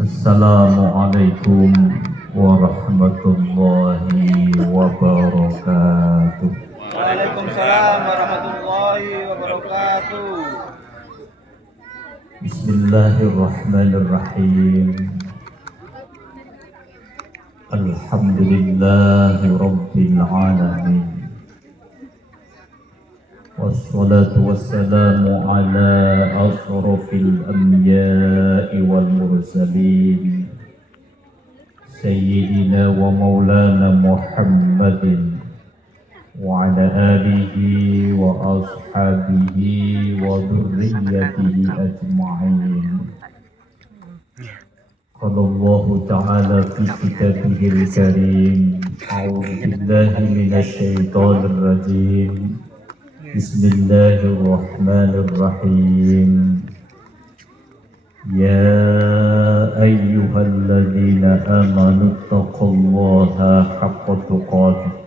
Assalamualaikum warahmatullahi wabarakatuh. Waalaikumsalam warahmatullahi wabarakatuh. Bismillahirrahmanirrahim. Alhamdulillahi rabbil alamin. Wassalatu wassalamu ala asrafil anbiya'i wal mursalin Sayyidina wa maulana Muhammadin wa ala alihi wa ashabihi wa dhurriyyatihi ajma'in. Qala Allah ta'ala fi kitabihil karim, a'udzu billahi minasy syaithanir rajim. Bismillahirrahmanirrahim. Ya ayyuhalladzina amanu taqullaha haqqa tuqatih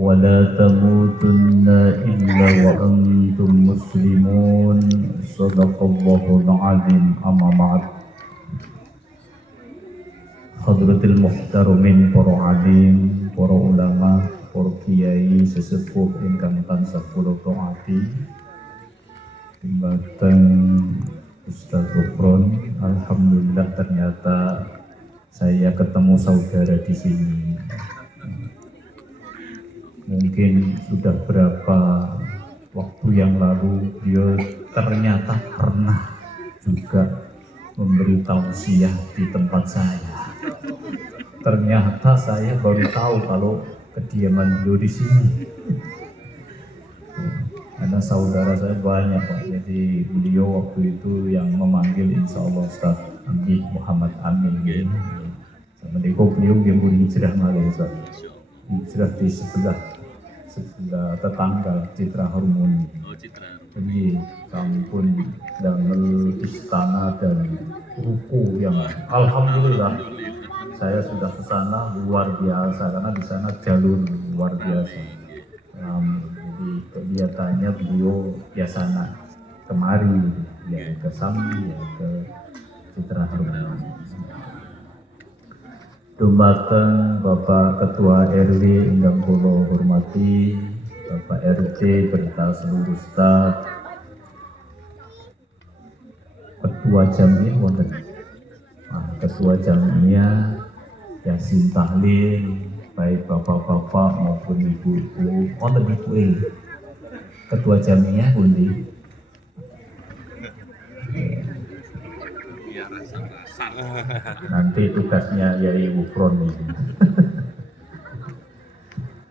wa la tamutunna illa wa antum muslimun. Shadaqallahul azim. Amma ba'd. Hadratil muhtaramin, para alim, para ulama, para kiai sesepuh ingkang tansah kula taati, dumateng Ustaz Gufron. Alhamdulillah ternyata saya ketemu saudara di sini. Mungkin sudah berapa waktu yang lalu dia ternyata pernah juga memberi tausiah di tempat saya. Ternyata saya baru tahu kalau kediaman beliau di sini. Karena saudara saya banyak Pak, jadi beliau waktu itu yang memanggil insya Allah Ustaz Andi Muhammad Amin gitu. Sama deko beliau yang hijrah malah Ustaz. Hijrah di sebelah tetangga Citra Harmoni. Jadi sampun damel istana dan ruku yang alhamdulillah saya sudah ke sana luar biasa, karena di sana jalur luar biasa. Jadi kelihatannya beliau biasanya kemari, ya ke Sambi, ya ke Citra Harmoni. Dumateng Bapak Ketua RW ingkang kula hormati, Bapak RT berita seluruh staf, Ketua Jamiah wonten. Ketua Jamiah Yasin Tahlil, baik bapak-bapak maupun ibu-ibu, wonten ibu Ketua Jamiah pundi? Nanti tugasnya Yai Gufron ini.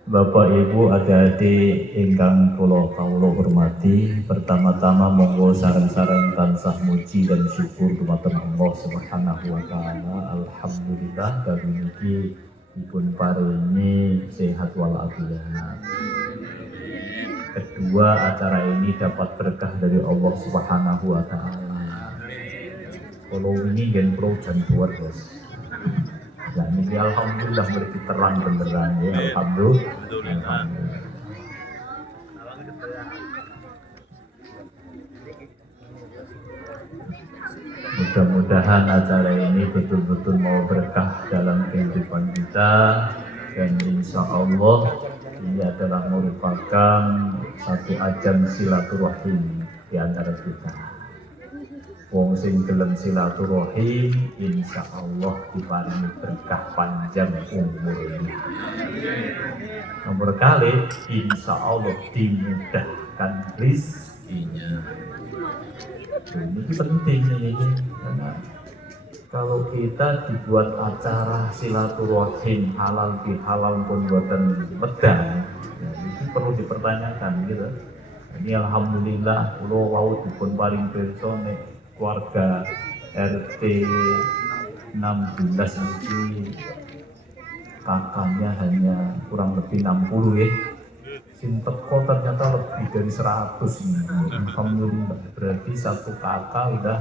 Bapak Ibu adik-adik ingkang kula hormati, pertama-tama monggo sareng-sareng tansah muji dan syukur dumateng Allah Subhanahu wa taala. Alhamdulillah kali niki dipun paringi sehat walafiat. Kedua, acara ini dapat berkah dari Allah Subhanahu wa taala. Kalau ini gen pro jam 2 bos. Nah ini alhamdulillah berarti terang beneran ya, alhamdulillah. Mudah-mudahan acara ini betul-betul mau berkah dalam kehidupan kita, dan insya Allah ini adalah merupakan satu ajang silaturahim di antara kita. Wong sing gelem silaturahim insya Allah diparingi berkah panjang umurnya. Nomor kali insya Allah dimudahkan rizkinya. Ini penting ini, karena kalau kita dibuat acara silaturahim halal bihalal pun buatan medang, ya, itu perlu dipertanyakan gitu. Ini alhamdulillah kula wau dipun paring pirsa nek keluarga RT 16 ini kakaknya hanya kurang lebih 60 ya. Sing teko ternyata lebih dari 100 ini. Alhamdulillah, berarti satu kakak udah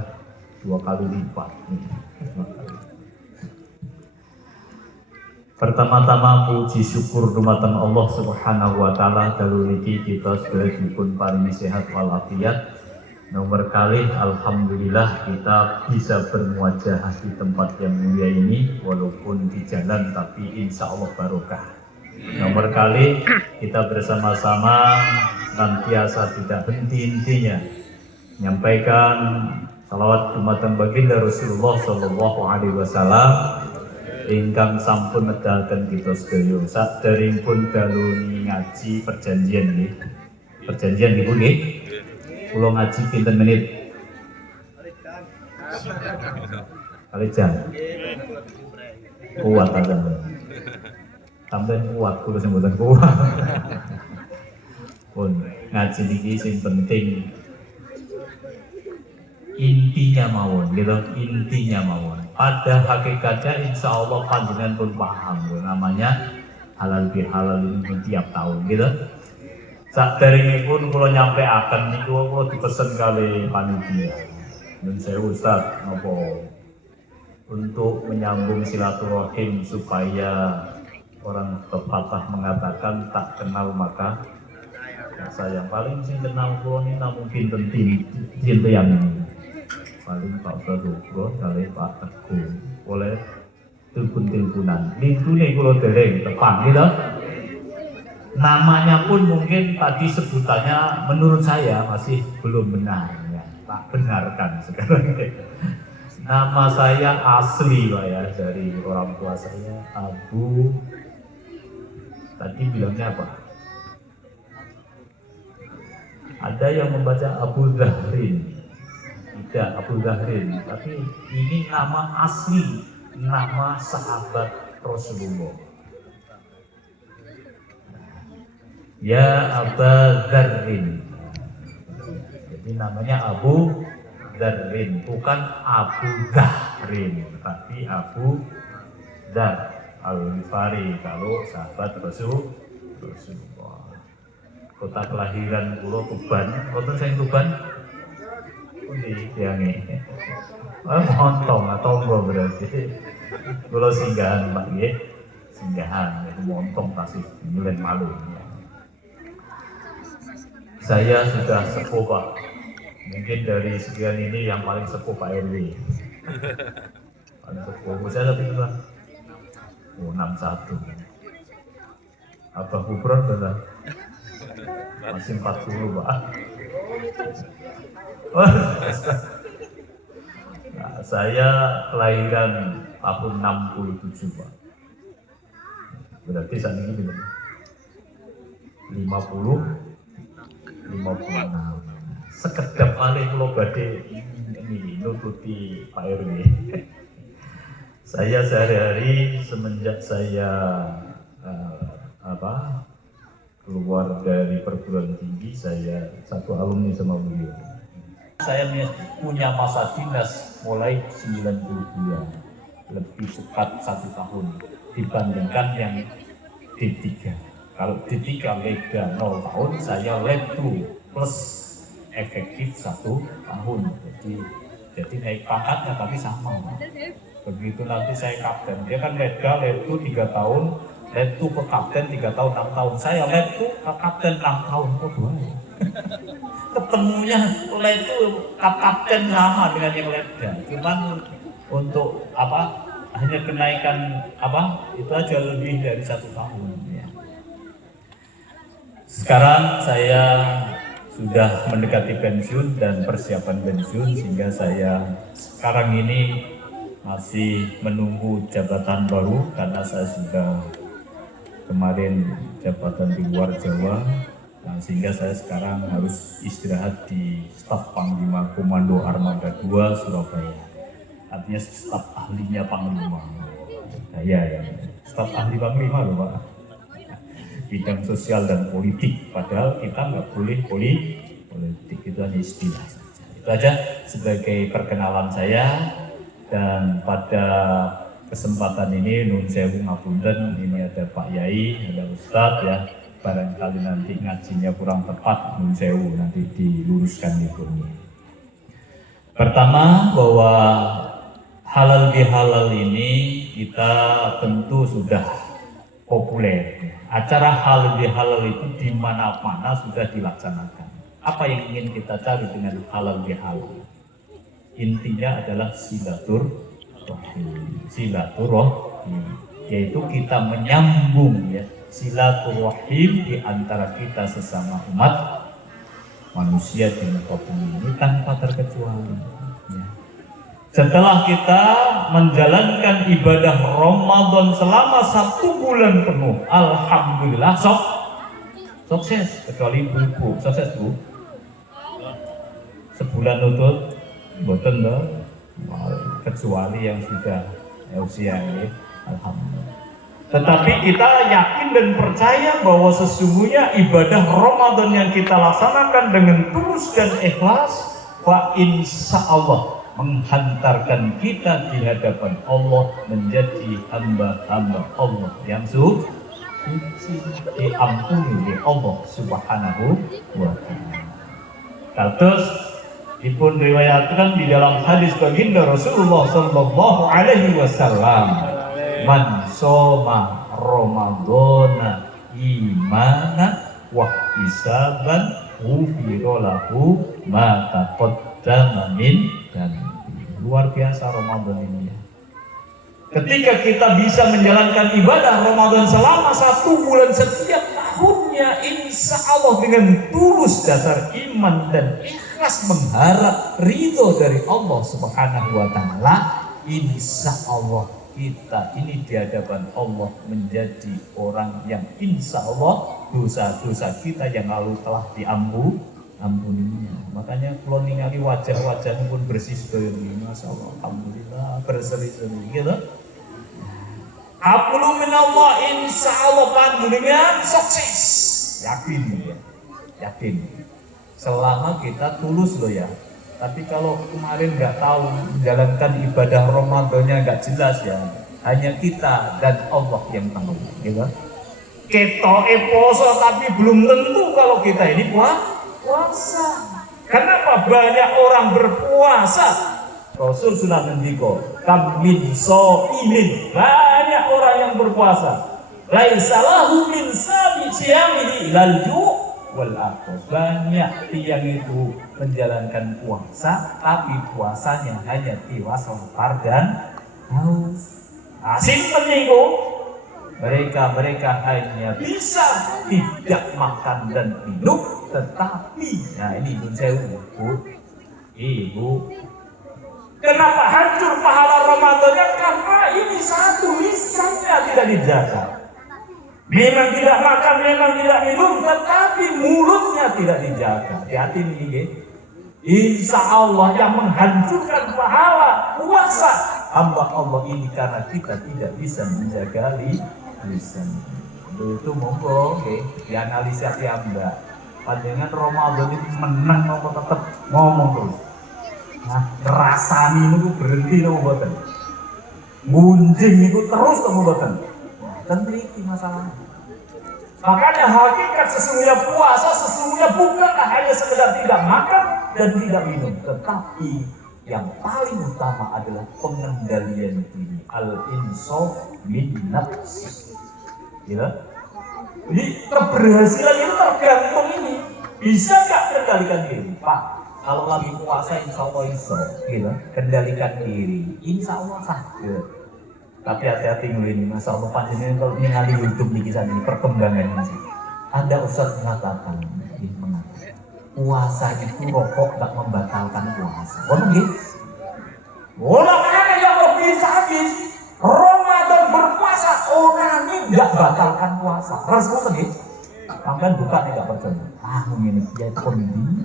2 kali lipat. Pertama-tama puji syukur dumateng Allah Subhanahu wa taala dalu niki kita sedaya dipun paringi sehat walafiat Nomor kali alhamdulillah kita bisa bermuajah di tempat yang mulia ini, walaupun di jalan tapi insya Allah barokah. Nomor kali kita bersama-sama senantiasa tidak henti-hentinya menyampaikan salawat dumatan baginda Rasulullah Shallallahu Alaihi Wasallam ingkang sampun medalken kita sedaya. Saderengipun dalu ngaji perjanjian nggih. Perjanjian niku nggih. Kula ngaji pinten menit? Kali jam. Kuat aja. Sampai kuat kula sing mboten kuat. Pun ngaji niki sing penting intinya mawon, gitu, intinya mawon. Pada hakikatnya insya Allah panjenengan pun paham, namanya halal bihalal ini tiap tahun, gitu. Saat dari ini pun kalau nyampe akan niku kalau dipesen kali panitia, dan saya Ustaz nopo untuk menyambung silaturahim supaya orang pepatah mengatakan tak kenal maka saya paling sing kenal kulo ini mungkin penting yang ini. Paling Pak Badukro kali Pak Teguh oleh telepon-teleponan minggu nih kalau dereng tepan gitu. Namanya pun mungkin tadi sebutannya menurut saya masih belum benar ya. Tak benarkan sekarang. Nama saya asli Pak ya, dari orang tua saya Abu, tadi bilangnya apa? Ada yang membaca Abu Zahrin. Tidak Abu Zahrin, tapi ini nama asli, nama sahabat Rasulullah. Ya Abu Zahrin. Jadi namanya Abu Zahrin, bukan Abu Zahrin, tapi Abu Zar Al-Ghifari kalau sahabat Rasulullah. Kota kelahiran kula Tuban, wonten sing Tuban? Pundi yange. Montong atau enggak berarti. Kula singgahan Pak nggih. Singgahan itu montong tasih Nyulen Malu. Saya sudah sepuh Pak. Mungkin dari sekian ini yang paling sepuh Pak RW. Paling sepuh. Saya lebih tua. Oh 61. Abah Kubron sudah masih 40 Pak. Nah, saya kelahiran tahun 67 Pak. Berarti saat ini 50 56. Sekedap malih kula badhe ini nututi Pak RW. Saya sehari-hari semenjak saya keluar dari perguruan tinggi, saya satu alumni sama beliau. Saya punya masa dinas mulai 92, lebih cepat 1 tahun dibandingkan yang D3. Kalau D3 lega 0 tahun, saya lega plus efektif 1 tahun. Jadi naik pangkatnya tapi sama. Begitu nanti saya kapten, dia kan lega 3 tahun, Letu ke kapten 3 tahun, 6 tahun. Saya Letu ke kapten 6 tahun. Kok ketemunya Letu kapten sama dengan yang Lega. Cuman untuk hanya kenaikan itu aja lebih dari 1 tahun. Ya. Sekarang saya sudah mendekati pensiun dan persiapan pensiun, sehingga saya sekarang ini masih menunggu jabatan baru karena saya sudah kemarin jabatan di luar Jawa, sehingga saya sekarang harus istirahat di staf Panglima Komando Armada 2 Surabaya. Artinya staf ahlinya Panglima. Ya, staf ahli Panglima loh Pak. Bidang sosial dan politik, padahal kita nggak boleh politik, itu hanya istilah saja. Itu aja sebagai perkenalan saya, dan pada kesempatan ini nun sewu ngapunten, ini ada Pak Yai, ada Ustadz ya, barangkali nanti ngajinya kurang tepat, nun sewu nanti diluruskan di sini. Pertama, bahwa halal bihalal ini kita tentu sudah populer. Acara halal bihalal itu di mana-mana sudah dilaksanakan. Apa yang ingin kita cari dengan halal bihalal? Intinya adalah silaturahim, yaitu kita menyambung ya silaturahim di antara kita sesama umat manusia di muka bumi ini tanpa terkecuali. Ya. Setelah kita menjalankan ibadah Ramadan selama 1 bulan penuh, alhamdulillah sukses. Kecuali ibu, sukses bu. Sebulan nutut, boten loh. Kecuali yang sudah usia ini, alhamdulillah. Tetapi kita yakin dan percaya bahwa sesungguhnya ibadah Ramadan yang kita laksanakan dengan tulus dan ikhlas, fa insya Allah menghantarkan kita di hadapan Allah menjadi hamba-hamba Allah yang suci, diampuni oleh Allah Subhanahu wa Ta'ala. Terus dipun riwayatkan di dalam hadis baginda Rasulullah sallallahu alaihi wasallam, man soma Ramadana imana wa hisaban ghufira lahu ma taqaddama min dhanbi. Luar biasa Ramadan ini ya. Ketika kita bisa menjalankan ibadah Ramadan selama 1 bulan setiap tahunnya, insya Allah dengan tulus dasar iman dan ikhlas mengharap ridho dari Allah Subhanahu wa Ta'ala, insya Allah kita ini di hadapan Allah menjadi orang yang insya Allah dosa-dosa kita yang lalu telah diampuninya. Makanya kalau ningali wajah-wajah pun bersih-bersih, masya Allah, alhamdulillah, berseri-seri gitu. Aplu minallah, insya Allah panjenengan sukses. Yakin ya, yakin. Selama kita tulus loh ya. Tapi kalau kemarin nggak tahu menjalankan ibadah Ramadannya nggak jelas ya, hanya kita dan Allah yang tahu, gitu. Ketoke poso tapi belum tentu kalau kita ini puasa. Kenapa banyak orang berpuasa? Rasul sudah mendiko, kam min so'imin, banyak orang yang berpuasa. Laisa lahu min siyamihi lal ju' wal atos. Banyak tiang itu menjalankan puasa, tapi puasanya hanya tiwas lapar dan haus. Asin peninggu, mereka hanya bisa tidak makan dan minum, tetapi, nah ini pun saya ibu. Kenapa hancur pahala Ramadannya? Karena ini satu lisannya tidak dijaga. Memang tidak makan, memang tidak minum, tetapi mulutnya tidak dijaga. Hati-hati nih, insya Allah yang menghancurkan pahala puasa hamba Allah ini karena kita tidak bisa menjaga lisan. Itu monggo, dianalisa ya mbak. Panjangan Ramadan itu menang mau tetap ngomong terus. Nah, rasani itu berhenti nopo boten. Munjing itu terus nopo boten. Tentu itu masalahnya. Makanya hakikat sesungguhnya puasa sesungguhnya bukanlah hanya sekedar tidak makan dan tidak minum, tetapi yang paling utama adalah pengendalian diri, al-insaf min nafsi. Ya. Jadi keberhasilan itu tergantung ini. Bisa nggak kendalikan diri, Pak? Kalau lagi puasa insya Allah iso, gitu. Kendalikan diri, insya Allah sakit. Tapi hati-hati ini, masya Allah panjenengan kalau ningali YouTube di kisah ini perkembangan ini. Ada ustaz mengatakan, puasa itu rokok tak membatalkan puasa. Benar gitu? Makanya yang lebih habis Ramadan berpuasa, orang ini nggak batalkan puasa. Rasul gitu. Sampai buka nih nggak percaya. Ini dia kondisi.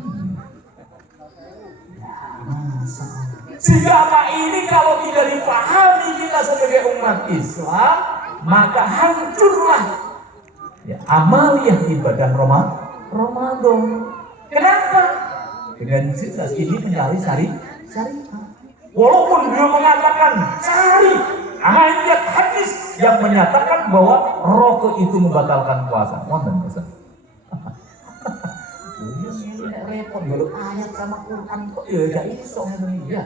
Sehingga ini kalau tidak dipahami kita sebagai umat Islam, maka hancurlah ya, amaliyah ibadah Ramadan. Kenapa? Dengan jelas ini mencari syariat. Walaupun dia mengatakan cari ayat hadis yang menyatakan bahwa rokok itu membatalkan puasa. Wonten Ustaz. Repot dulu ayat sama Quran kok ya gak iso ya.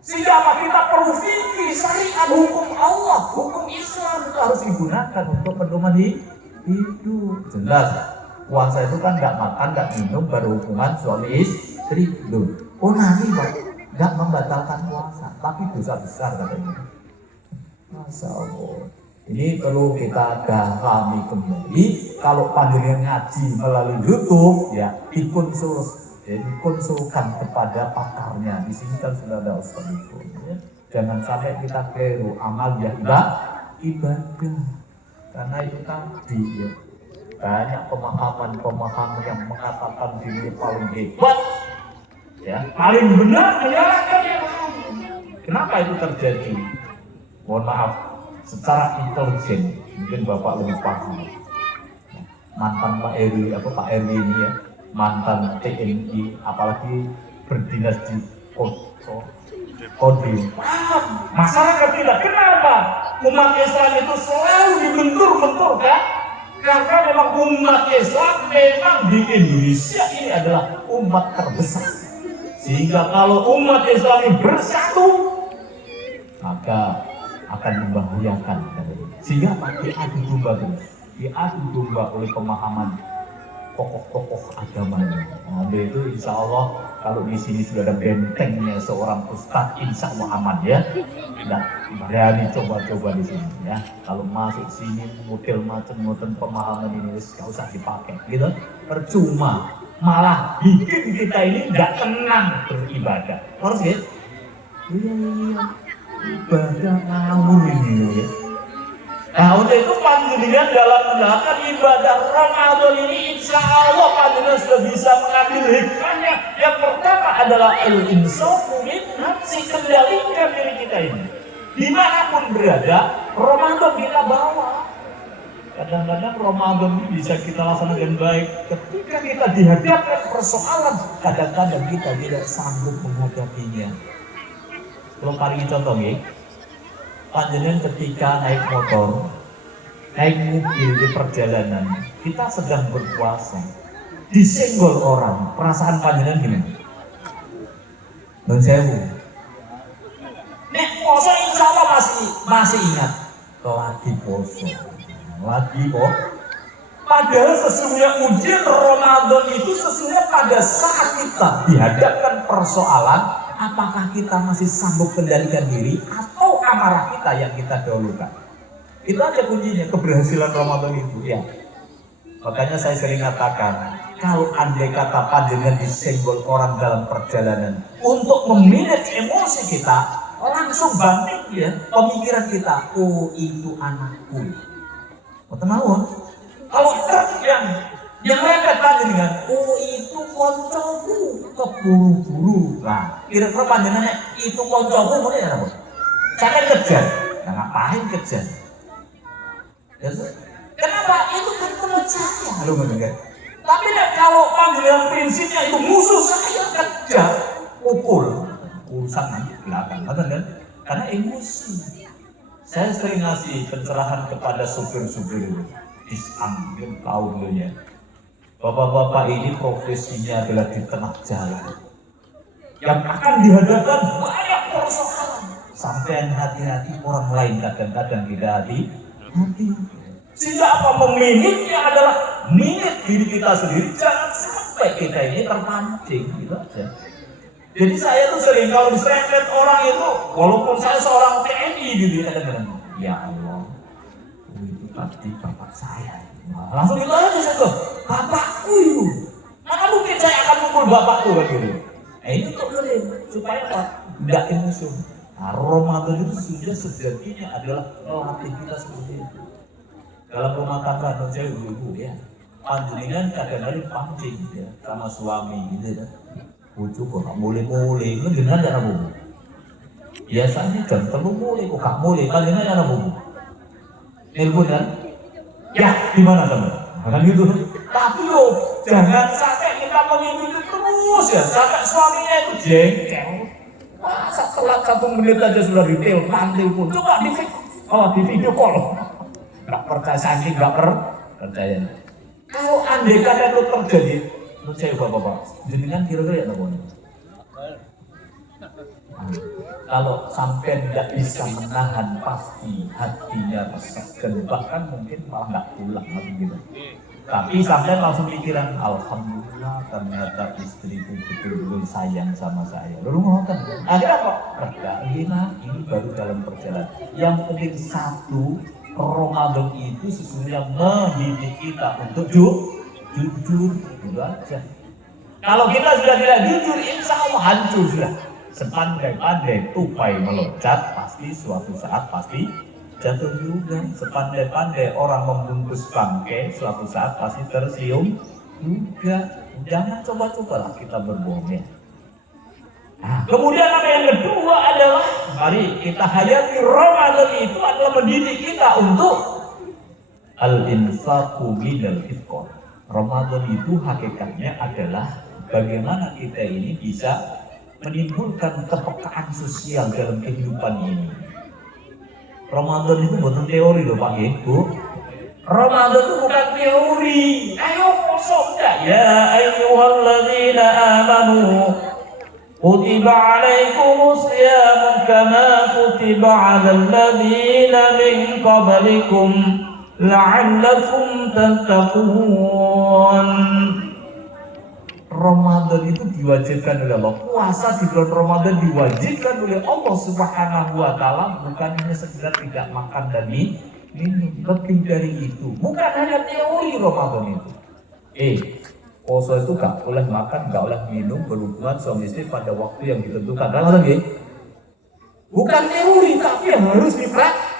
Sehingga kita perlu fikih syariat hukum Allah, hukum Islam itu harus digunakan untuk pedoman hidup. Jelas. Puasa itu kan nggak makan, nggak minum, baru hubungan suami istri. Loh, oh nanti Pak, nggak membatalkan puasa, tapi dosa besar katanya. Masya Allah. Ini perlu kita dalami kembali. Kalau panjenengan ngaji melalui YouTube, ya dikonsulkan kepada pakarnya. Di sini kan sudah ada Ustaz itu. Ya. Jangan sampai kita keliru amal ya ibadah. Karena itu tadi ya. Banyak pemahaman yang mengatakan diri paling hebat, ya, paling benar menjalankan yang lain. Kenapa itu terjadi? Mohon maaf, secara intelijen mungkin Bapak lebih paham. Mantan Pak RW ini ya, mantan TNI, apalagi berdinas di Kodim. Paham? Masyarakat kita kenapa umat Islam itu selalu dibentur-bentur kan? Karena memang umat Islam memang di Indonesia ini adalah umat terbesar. Sehingga kalau umat Islam ini bersatu, maka akan membahayakan. Sehingga diadu domba terus, diadu domba oleh pemahaman tokoh-tokoh agamanya. Nah, itu insya Allah kalau di sini sudah ada bentengnya seorang ustadz, insya Allah aman ya. Nah, berani coba-coba di sini ya. Kalau masuk sini model macam-macam pemahaman ini nggak usah dipakai, gitu. Percuma, malah bikin kita ini nggak tenang beribadah. Harus ya? Iya, ibadah ngawur ini ya. Nah, untuk itu panjenengan dalam menjalankan ibadah Ramadan ini insya Allah panjenengan sudah bisa mengambil hikmahnya. Yang pertama adalah al-insafu min nafsi, kendalikan diri kita ini. Dimanapun berada, Ramadan kita bawa. Kadang-kadang Ramadan ini bisa kita laksanakan dengan baik. Ketika kita dihadapkan persoalan, kadang-kadang kita tidak sanggup menghadapinya. Kalau paling contoh ya, panjenengan ketika naik motor, naik mobil di perjalanan, kita sedang berpuasa, disenggol orang, perasaan panjenengan gimana? Non sewu. Nek poso insya Allah masih ingat, lagi poso, lagi kok. Padahal sesungguhnya ujian Ramadan itu sesungguhnya pada saat kita dihadapkan persoalan, apakah kita masih sanggup kendalikan diri atau amarah kita yang kita dahulukan. Itu aja kuncinya keberhasilan Ramadan itu ya. Makanya saya sering katakan, kalau andai kata panjenengan disenggol orang dalam perjalanan, untuk memanage emosi kita, langsung balik ya pemikiran kita, oh itu anakku. Betul mawon. Kalau yang mereka panjenengan, oh itu koncoku keburu-buru. Nah, kira-kira panjenengannya itu koncoku boleh ya, Bu? Saya kejar. Nah, ngapain kejar? Ya, kenapa? Itu kan teman saya. Lu mendengar? Tapi kalau panjenengan prinsipnya itu musuh saya kejar, pukul, urusan nanti belakang, kan? Karena emosi. Saya sering ngasih pencerahan kepada supir-supir disambil tahu dulunya. Bapak-bapak ini profesinya adalah di tengah jalan yang akan dihadapkan banyak persoalan. Sampai hati-hati orang lain kadang-kadang tidak hati-hati. Sehingga apa meminitnya adalah minit diri kita sendiri. Jangan sampai kita ini terpancing gitu aja. Jadi saya tuh sering kalau diserempet orang itu, walaupun saya seorang TNI gitu kadang-kadang, ya Allah, itu tadi bapak saya. Nah, langsung itu aja saya tuh, bapakku itu. Mana mungkin saya akan mukul bapakku kan gitu. Ini kok boleh supaya apa? Tidak emosi. Nah, Ramadan itu sudah sejatinya adalah melatih kita seperti itu. Dalam rumah tangga non saya ibu ya, panjenengan kadang-kadang pancing ya sama suami gitu kan. Bucu kok gak mulai-mulai, itu gimana cara bubu? Biasanya jam 3 mulai, kok gak mulai, kan gimana cara bubu? Nelpon kan? Ya, gimana sama? Kan gitu. Tapi loh, jangan sampai kita mengikuti terus ya, sampai suaminya itu jengkel. Masa telat 1 menit aja sudah ditelepon, telepon. Coba di video call. Gak percaya, saking gak percaya. Kalau andai kata itu terjadi, saya bapak-bapak, jenengan kira-kira ya namanya. Kalau sampai tidak bisa menahan pasti hatinya resah dan bahkan mungkin malah nggak pulang lagi gitu. Tapi sampai langsung pikiran, alhamdulillah ternyata istriku betul-betul sayang sama saya. Lalu ngoten. Akhirnya apa? Reda, ini baru dalam perjalanan. Yang penting satu, Ramadan itu sesungguhnya mendidik kita untuk jujur, itu aja. Kalau kita sudah tidak jujur, insya Allah hancur sudah. Sepandai-pandai tupai meloncat, pasti suatu saat pasti jatuh juga. Sepandai-pandai orang membungkus bangkai, suatu saat pasti tersium juga. Jangan coba-cobalah kita berbohong ya. Nah, kemudian apa yang kedua adalah, mari kita hayati Ramadan itu adalah mendidik kita untuk al-infaqu minal ifqar. Ramadan itu hakikatnya adalah bagaimana kita ini bisa menimbulkan kepekaan sosial dalam kehidupan ini. Ramadan itu bukan teori loh Pak Ibu. Ramadan itu bukan teori. Ayo kosong dah. Ya ayyuhalladzina amanu kutiba alaikumus siyam kama kutiba alal ladzina min qablikum la'allakum tattaqun. Ramadan itu diwajibkan oleh Allah. Puasa di bulan Ramadan diwajibkan oleh Allah Subhanahu wa taala, bukan hanya sekedar tidak makan dan minum. Lebih dari itu. Bukan hanya teori Ramadan itu. Puasa itu gak boleh makan, gak boleh minum, berhubungan suami istri pada waktu yang ditentukan. Kan lagi? Bukan teori, tapi yang harus dipraktikkan.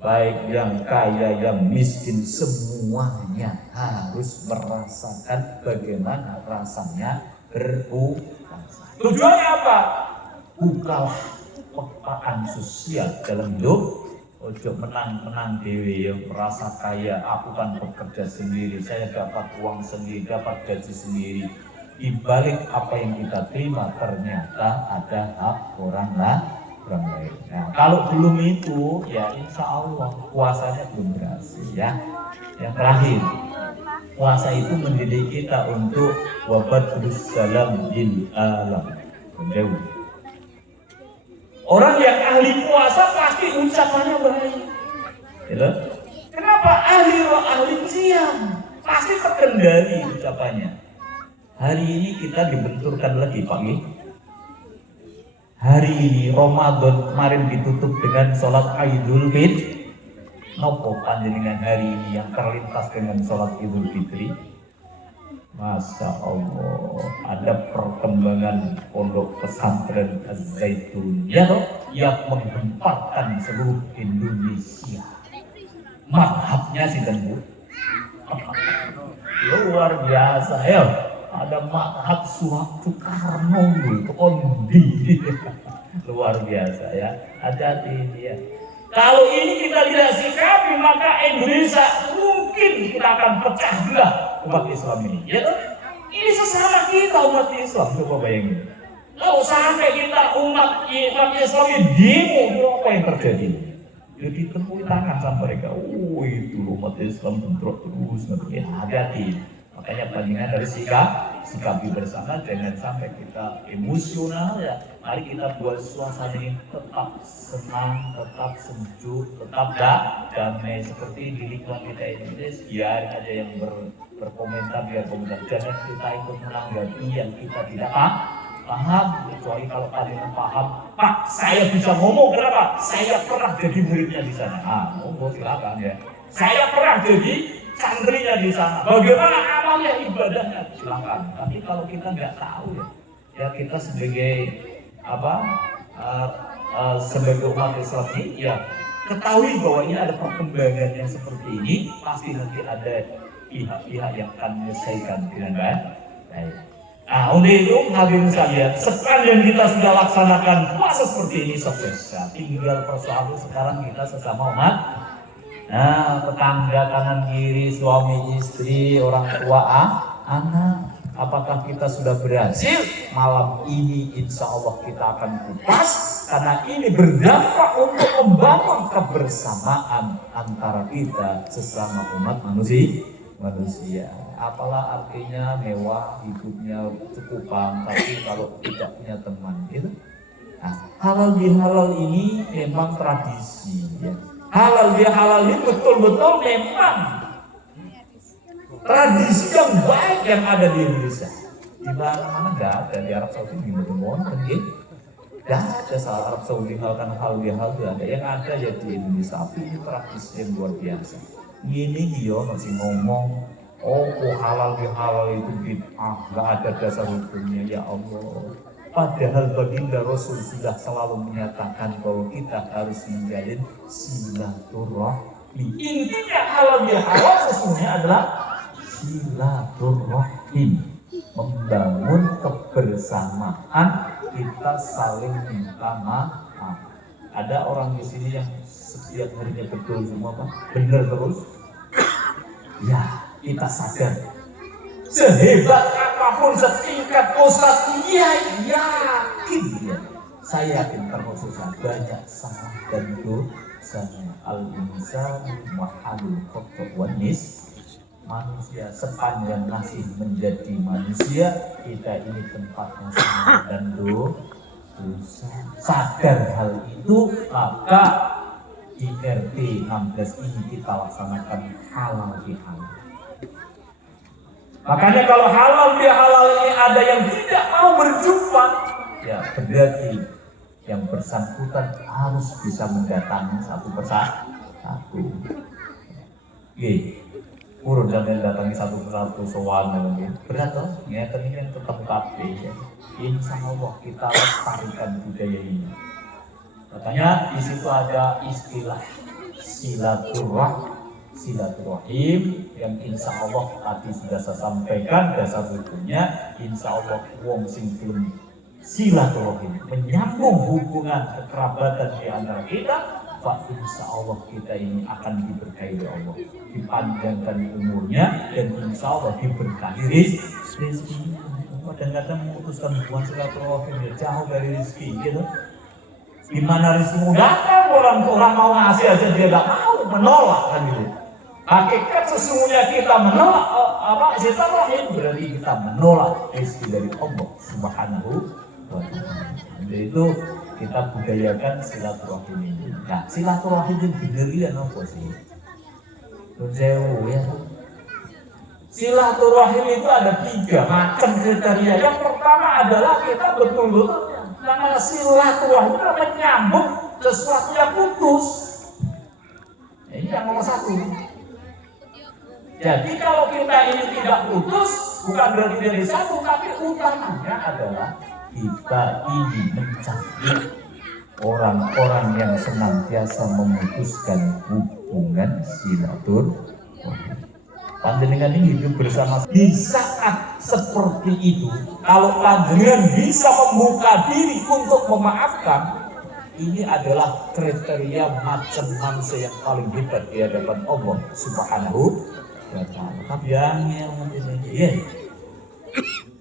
Baik yang kaya, yang miskin, semuanya harus merasakan bagaimana rasanya berpuasa. Tujuannya apa? Bukalah kepekaan sosial dalam hidup. Ojo menang dewe yang merasa kaya, aku kan bekerja sendiri, saya dapat uang sendiri, dapat gaji sendiri. Di balik apa yang kita terima ternyata ada hak orang lain. Nah, kalau belum itu, ya insya Allah puasanya belum berhasil ya. Yang terakhir, puasa itu mendidik kita untuk wabadrus salam bil alam. Menjauh. Orang yang ahli puasa pasti ucapannya baik. Gitu? Kenapa ahli siam? Pasti terkendali ucapannya. Hari ini kita dibenturkan lagi Pak Gi. Hari ini Ramadan kemarin ditutup dengan sholat Idul Fitri. Nopo panjenengan hari ini yang terlintas dengan sholat Idul Fitri. Masya Allah, ada perkembangan pondok pesantren Az-Zaitun ya toh, yang menggemparkan seluruh Indonesia. Mazhabnya sih Bu. Luar biasa ya. Ada mazhab Soekarno itu ondi. Luar biasa ya. Hati-hati ya. Kalau ini kita tidak sikapi, maka Indonesia mungkin kita akan pecah belah umat Islam ini. Ya kan? Ini sesama kita umat Islam, coba bayangin. Kalau sampai kita umat Islam ini demo, apa yang terjadi? Jadi temui tangan sama mereka. Itu umat Islam bentrok terus. Ya, hati-hati. Makanya bandingan dari sikapi bersama, jangan sampai kita emosional ya. Mari kita buat suasana ini tetap senang, tetap sejuk, tetap damai seperti di lingkungan kita ini. Biar aja yang berkomentar, biar komentar. Jangan kita ikut menanggapi yang kita tidak paham. Kecuali kalau kalian paham, Pak, saya bisa ngomong kenapa? Saya pernah jadi muridnya di sana. Ngomong silakan ya. Saya pernah jadi santrinya di sana. Bagaimana amalnya, ibadahnya? Silakan. Tapi kalau kita nggak tahu ya kita sebagai sebagai umat Islam ini ya ketahui bahwa ini ada perkembangan yang seperti ini, pasti nanti ada pihak-pihak yang akan menyelesaikan dengan baik. Nah, untuk itu hadirin sekalian, sepanjang kita sudah laksanakan puasa seperti ini sukses. Ya, tinggal persoalan sekarang kita sesama umat. Nah, tetangga kanan kiri, suami istri, orang tua, anak. Apakah kita sudah berhasil? Malam ini insya Allah kita akan kupas. Karena ini berdampak untuk membangun kebersamaan antara kita sesama umat manusia. Apalah artinya mewah hidupnya cukupan, tapi kalau tidak punya teman gitu. Nah, halal bihalal ini memang tradisi ya. Halal bihalal ini betul-betul memang tradisi yang baik yang ada di Indonesia. Di mana-mana nggak ada, di Arab Saudi gimana mohon gitu. Nggak ada salah Arab Saudi melakukan hal itu ada. Yang ada ya di Indonesia, tapi ini tradisi yang luar biasa. Ini dia masih ngomong, oh halal itu bid'ah, nggak ada dasar hukumnya ya Allah. Padahal baginda Rasul sudah selalu menyatakan bahwa kita harus menjalin silaturahmi. Intinya halal sesungguhnya adalah silaturahim, membangun kebersamaan, kita saling minta maaf. Ada orang di sini yang setiap harinya betul semua Pak, benar terus. Ya, kita sadar. Sehebat apapun, setingkat ustaz, iya yakin ya. Saya yakin termasuk banyak salah dan dosanya. Al-insanu mahalul khata' wan nis. Manusia sepanjang masih menjadi manusia, kita ini tempatnya salah dan dosa. Sadar hal itu, maka di RT 16 ini kita laksanakan halal bihalal. Makanya kalau halal bihalal ini ada yang tidak mau berjumpa, ya berarti yang bersangkutan harus bisa mendatangi satu persatu. Urut dan datangi satu persatu soal berat toh, ya tadi yang tetap kafe ya. Insya Allah kita lestarikan budaya ini. Makanya di situ ada istilah silaturahim yang insya Allah tadi sudah saya sampaikan dasar hukumnya. Insya Allah wong sing belum silaturahim menyambung hubungan kekerabatan di antara kita, Pak, insya Allah kita ini akan diberkahi oleh Allah, dipanjangkan umurnya dan insya Allah diberkahi rezeki. Kadang-kadang memutuskan hubungan silaturahim ya jauh dari rezeki gitu. Gimana rezeki datang, orang mau ngasih aja dia nggak mau, menolak kan gitu. Hakikat sesungguhnya kita menolak silaturahim berarti kita menolak rezeki dari Allah Subhanahu wa Ta'ala. Jadi itu kita budayakan silaturahim ini. Nah, silaturahim itu beneran apa sih? Ya. Silaturahim itu ada 3 macam kriteria. Yang pertama adalah kita betul-betul namanya silaturahim itu menyambung sesuatu yang putus. Ini yang nomor 1. Jadi kalau kita ini tidak putus, bukan berarti dari satu, tapi utamanya adalah kita ingin mencari orang-orang yang senantiasa memutuskan hubungan silaturahim. Panjenengan ini hidup bersama. Di saat seperti itu, kalau panjenengan bisa membuka diri untuk memaafkan, ini adalah kriteria macam manusia yang paling hebat di hadapan Allah Subhanahu wa Ta'ala. Tapi yang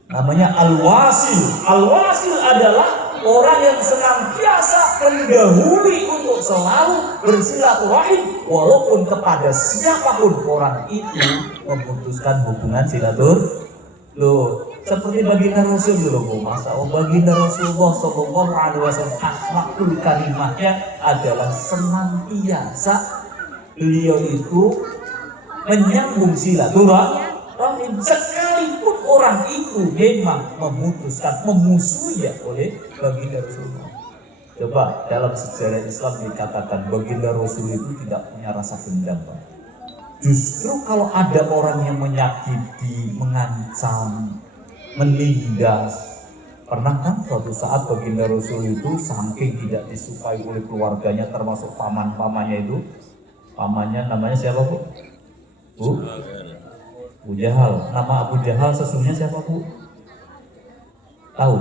namanya al-wasil. Al-wasil adalah orang yang senantiasa mendahului untuk selalu bersilaturahim walaupun kepada siapapun orang itu memutuskan hubungan silaturahim. Loh, seperti baginda Rasul dulu, masa baginda Rasulullah Shallallahu Alaihi Wasallam akhlakul karimahnya adalah senantiasa beliau itu menyambung silaturahim sekalipun orang itu memang memutuskan memusuhi oleh baginda Rasulullah. Coba dalam sejarah Islam dikatakan baginda Rasul itu tidak punya rasa dendam, Pak. Justru kalau ada orang yang menyakiti, mengancam, menindas, pernah kan suatu saat baginda Rasul itu saking tidak disukai oleh keluarganya termasuk paman-pamannya itu. Pamannya namanya siapa, Bu? Abu Jahal. Nama Abu Jahal sesungguhnya siapa, Bu? Tahu?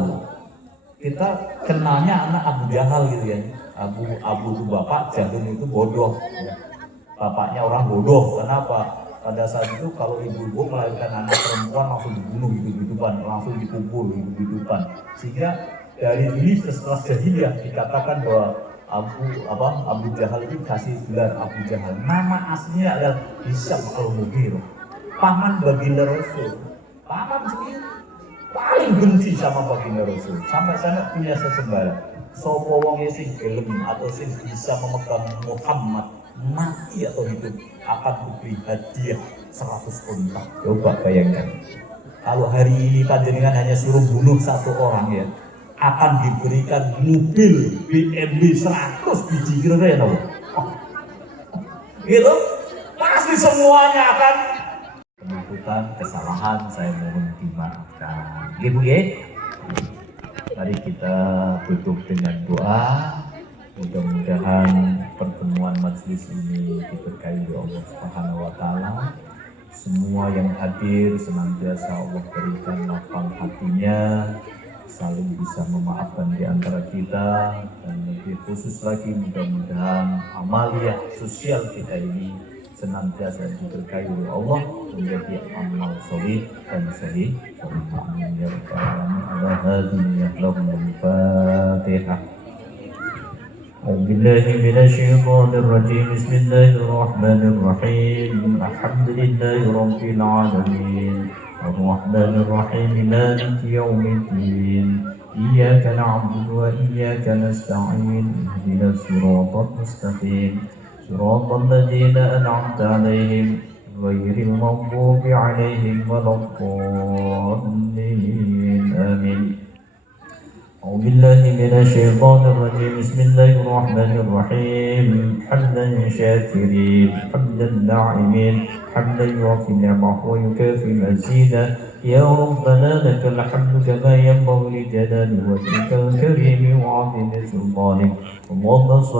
Kita kenalnya anak Abu Jahal gitu ya. Abu itu bapak, Jahal itu bodoh. Bapaknya orang bodoh. Kenapa? Pada saat itu kalau ibu-ibu melahirkan anak perempuan langsung dibunuh hidup-hidupan, langsung dikubur hidup-hidupan. Sehingga dari dulu setelah jahiliyah dikatakan bahwa Abu Jahal itu kasih gelar Abu Jahal. Nama aslinya adalah Hisham al-Mughirah, paman baginda Rasul. Paman sendiri paling benci sama baginda Rasul. Sampai punya sesembahan. Sopo wong sing gelem atau sing bisa memegang Muhammad mati atau hidup akan diberi hadiah 100 unta. Coba bayangkan. Kalau hari ini panjenengan hanya suruh bunuh satu orang ya, akan diberikan mobil BMW 100 biji kira-kira ya, oh, gitu. Pasti semuanya akan melakukan kesalahan, saya mohon dimaafkan. Gitu ya. Mari kita tutup dengan doa. Mudah-mudahan pertemuan majelis ini diberkahi oleh Allah Subhanahu wa taala. Semua yang hadir senantiasa Allah berikan lapang hatinya, saling bisa memaafkan di antara kita, dan lebih khusus lagi mudah-mudahan amaliyah sosial kita ini senantiasa diberkahi oleh Allah menjadi amal solid dan sahih. Amin ya rabbal alamin. Ala hadhihi lahumul Fatihah. بالله من الشيطان الرجيم. بسم الله الرحمن الرحيم. الحمد لله رب العالمين الرحمن الرحيم مالك يوم الدين إياك نعبد وإياك نستعين اهدنا الصراط المستقيم صراط الذين أنعمت عليهم غير المغضوب عليهم ولا الضالين آمين. أعوذ بالله من الشيطان الرجيم. بسم الله الرحمن الرحيم. حمدا شاكرين حمدا داعمين حمدا يوافي نعمه ويكافئ مزيدا. يا ربنا لك الحمد كما ينبغي لجلال وجهك الكريم وعظيم سلطانك. اللهم صل